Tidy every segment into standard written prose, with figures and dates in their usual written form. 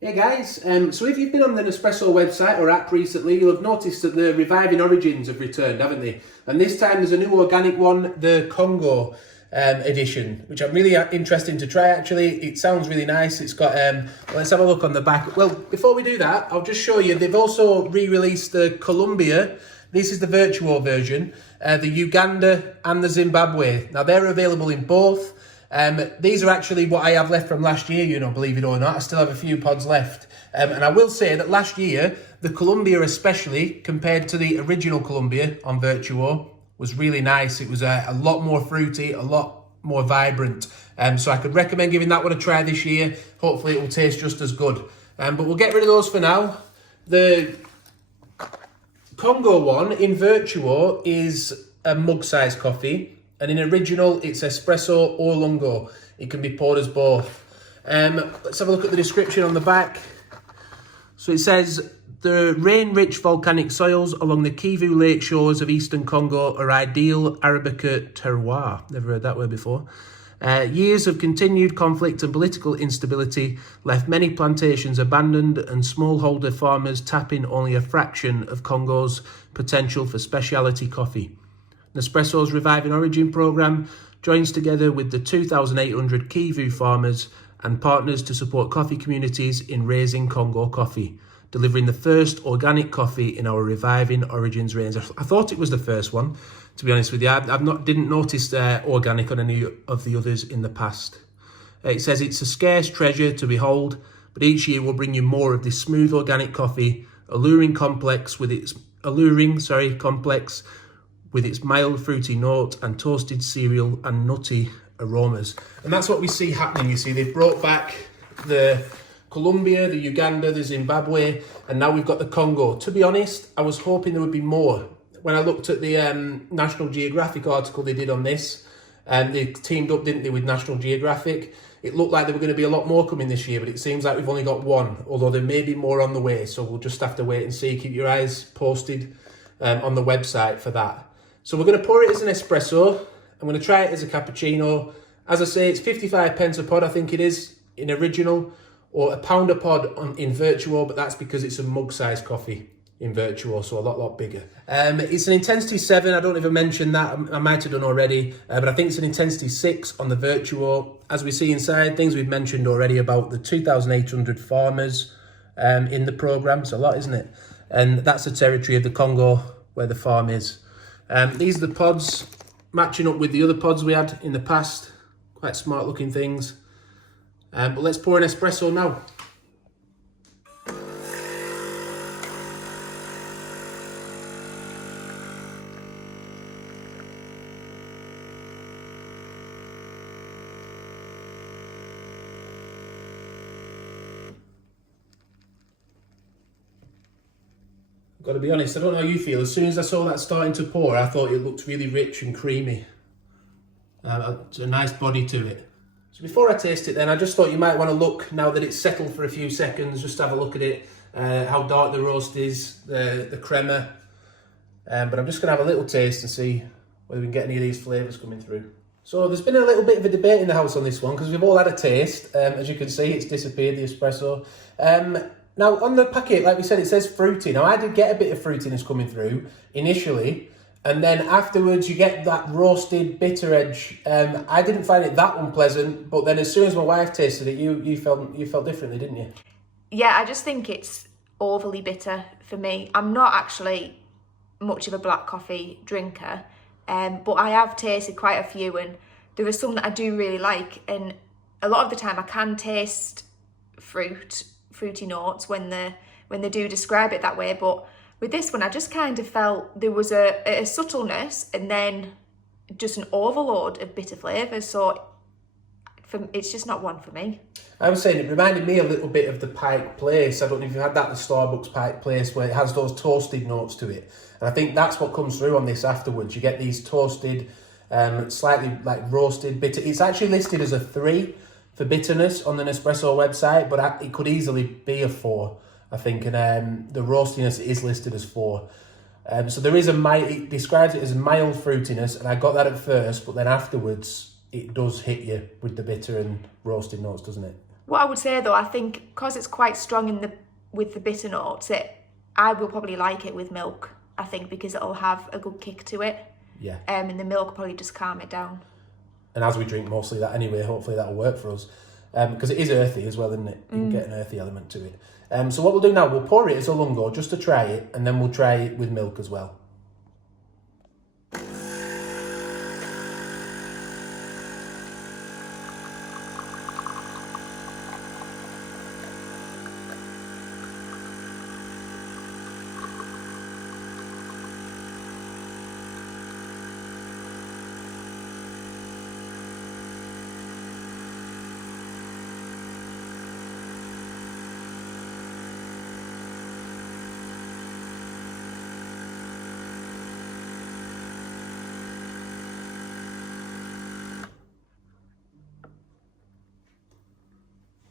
Hey guys, so if you've been on the Nespresso website or app recently, you'll have noticed that the Reviving Origins have returned, haven't they? And this time there's a new organic one, the Congo edition, which I'm really interested to try actually. It sounds really nice. It's got, let's have a look on the back. Well, before we do that, I'll just show you, they've also re-released the Colombia. This is the Vertuo version, the Uganda and the Zimbabwe. Now they're available in both. These are actually what I have left from last year, you know, believe it or not. I still have a few pods left. And I will say that last year, the Colombia especially, compared to the original Colombia on Vertuo, was really nice. It was a lot more fruity, a lot more vibrant. So I could recommend giving that one a try this year. Hopefully it will taste just as good. But we'll get rid of those for now. The Congo one in Vertuo is a mug-sized coffee. And in original, it's espresso or lungo. It can be poured as both. Let's have a look at the description on the back. So it says, the rain-rich volcanic soils along the Kivu lake shores of eastern Congo are ideal Arabica terroir. Never heard that word before. Years of continued conflict and political instability left many plantations abandoned and smallholder farmers tapping only a fraction of Congo's potential for specialty coffee. Nespresso's Reviving Origin programme joins together with the 2,800 Kivu farmers and partners to support coffee communities in raising Congo coffee, delivering the first organic coffee in our Reviving Origins range. I thought it was the first one, to be honest with you. Didn't notice organic on any of the others in the past. It says it's a scarce treasure to behold, but each year will bring you more of this smooth organic coffee, complex with its mild fruity note and toasted cereal and nutty aromas. And that's what we see happening. You see, they've brought back the Colombia, the Uganda, the Zimbabwe, and now we've got the Congo. To be honest, I was hoping there would be more. When I looked at the National Geographic article they did on this, and they teamed up, didn't they, with National Geographic, it looked like there were going to be a lot more coming this year, but it seems like we've only got one, although there may be more on the way, so we'll just have to wait and see. Keep your eyes posted on the website for that. So we're going to pour it as an espresso. I'm going to try it as a cappuccino. As I say, it's 55p a pod, I think it is, in original, or £1 a pod in Vertuo, but that's because it's a mug-sized coffee in Vertuo, so a lot bigger. It's an intensity 7. I don't even mention that. I might have done already, but I think it's an intensity 6 on the Vertuo. As we see inside, things we've mentioned already about the 2,800 farmers in the programme. It's a lot, isn't it? And that's the territory of the Congo where the farm is. These are the pods, matching up with the other pods we had in the past. Quite smart looking things. But let's pour an espresso now. Got to be honest, I don't know how you feel. As soon as I saw that starting to pour, I thought it looked really rich and creamy. It's a nice body to it. So before I taste it then, I just thought you might want to look, now that it's settled for a few seconds, just have a look at it, how dark the roast is, the crema. But I'm just going to have a little taste and see whether we can get any of these flavours coming through. So there's been a little bit of a debate in the house on this one, because we've all had a taste. As you can see, it's disappeared, the espresso. Now, on the packet, like we said, it says fruity. Now, I did get a bit of fruitiness coming through initially, and then afterwards you get that roasted bitter edge. I didn't find it that unpleasant, but then as soon as my wife tasted it, you felt differently, didn't you? Yeah, I just think it's overly bitter for me. I'm not actually much of a black coffee drinker, but I have tasted quite a few, and there are some that I do really like, and a lot of the time I can taste fruity notes when they do describe it that way, but with this one I just kind of felt there was a subtleness and then just an overload of bitter flavours, so it's just not one for me. I was saying it reminded me a little bit of the Pike Place. I don't know if you've had that, the Starbucks Pike Place, where it has those toasted notes to it, and I think that's what comes through on this afterwards. You get these toasted, slightly like roasted bitter. It's actually listed as a 3 for bitterness on the Nespresso website, but it could easily be a 4, I think, and the roastiness is listed as 4. So there is it describes it as mild fruitiness, and I got that at first, but then afterwards it does hit you with the bitter and roasted notes, doesn't it? What I would say though, I think because it's quite strong with the bitter notes, I will probably like it with milk. I think because it'll have a good kick to it. Yeah. And the milk will probably just calm it down. And as we drink mostly that anyway, hopefully that'll work for us. Because it is earthy as well, isn't it? You can get an earthy element to it. So what we'll do now, we'll pour it as a lungo just to try it, and then we'll try it with milk as well.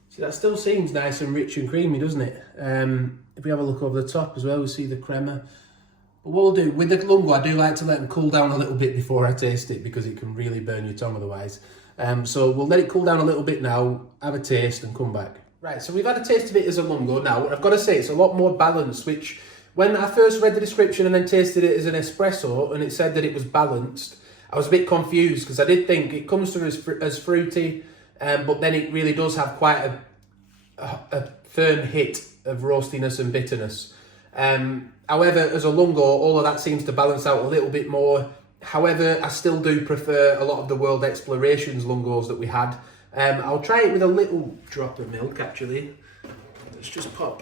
See, that still seems nice and rich and creamy, doesn't it? If we have a look over the top as well, we see the crema. But what we'll do, with the lungo, I do like to let them cool down a little bit before I taste it because it can really burn your tongue otherwise. So we'll let it cool down a little bit now, have a taste and come back. Right, so we've had a taste of it as a lungo now. I've got to say, it's a lot more balanced, which when I first read the description and then tasted it as an espresso and it said that it was balanced, I was a bit confused because I did think it comes through as fruity, but then it really does have quite a firm hit of roastiness and bitterness. However, as a lungo, all of that seems to balance out a little bit more. However, I still do prefer a lot of the World Explorations lungos that we had. I'll try it with a little drop of milk, actually. Let's just pop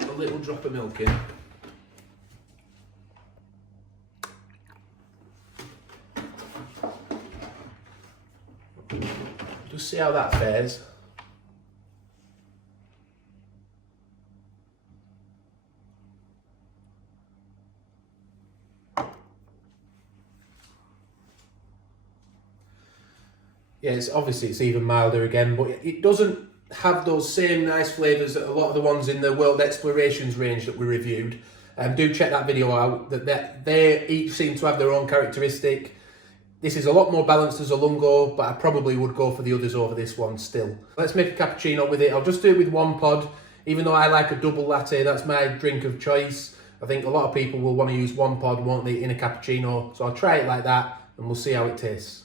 a little drop of milk in. Just see how that fares. Yeah, it's even milder again, but it doesn't have those same nice flavours that a lot of the ones in the World Explorations range that we reviewed. Do check that video out. That they each seem to have their own characteristic. This is a lot more balanced as a lungo, but I probably would go for the others over this one still. Let's make a cappuccino with it. I'll just do it with one pod. Even though I like a double latte, that's my drink of choice. I think a lot of people will want to use one pod, won't they, in a cappuccino. So I'll try it like that and we'll see how it tastes.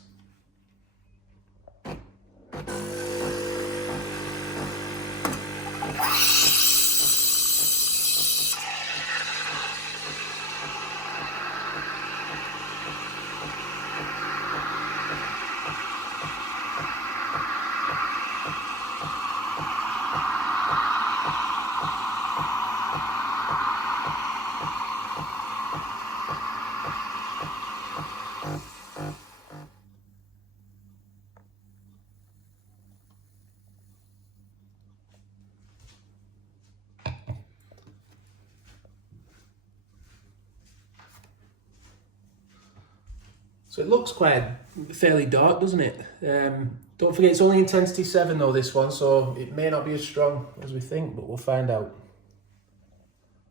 So it looks quite fairly dark, doesn't it? Don't forget it's only intensity 7 though, this one, so it may not be as strong as we think, but we'll find out.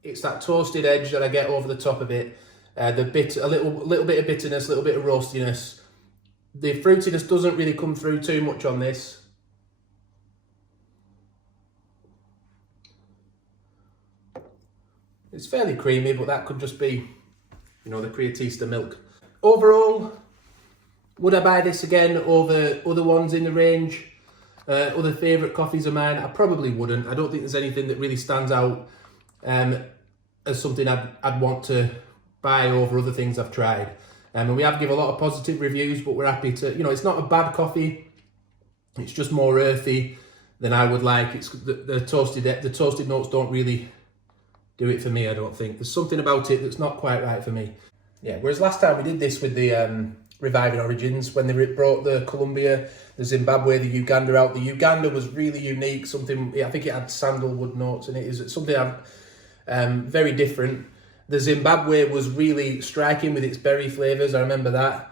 It's that toasted edge that I get over the top of it. A little bit of bitterness, a little bit of roastiness. The fruitiness doesn't really come through too much on this. It's fairly creamy, but that could just be, you know, the Creatista milk. Overall, would I buy this again over other ones in the range? Other favourite coffees of mine? I probably wouldn't. I don't think there's anything that really stands out as something I'd want to buy over other things I've tried. And we have given a lot of positive reviews, but we're happy to, you know, it's not a bad coffee. It's just more earthy than I would like. It's the toasted notes don't really do it for me, I don't think. There's something about it that's not quite right for me. Yeah, whereas last time we did this with the Reviving Origins, when they brought the Colombia, the Zimbabwe, the Uganda out. The Uganda was really unique, something, I think it had sandalwood notes in it. It's something very different. The Zimbabwe was really striking with its berry flavours, I remember that.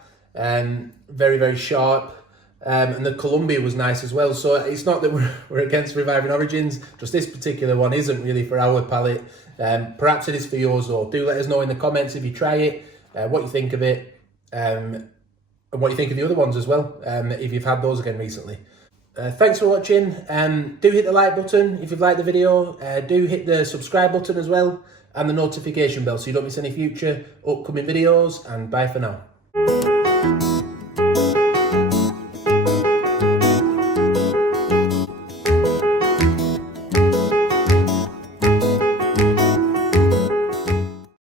Very, very sharp. And the Colombia was nice as well. So it's not that we're against Reviving Origins, just this particular one isn't really for our palate. Perhaps it is for yours though. Do let us know in the comments if you try it, what you think of it, and what you think of the other ones as well, if you've had those again recently. Thanks for watching. Do hit the like button if you've liked the video. Do hit the subscribe button as well and the notification bell so you don't miss any future upcoming videos. And bye for now.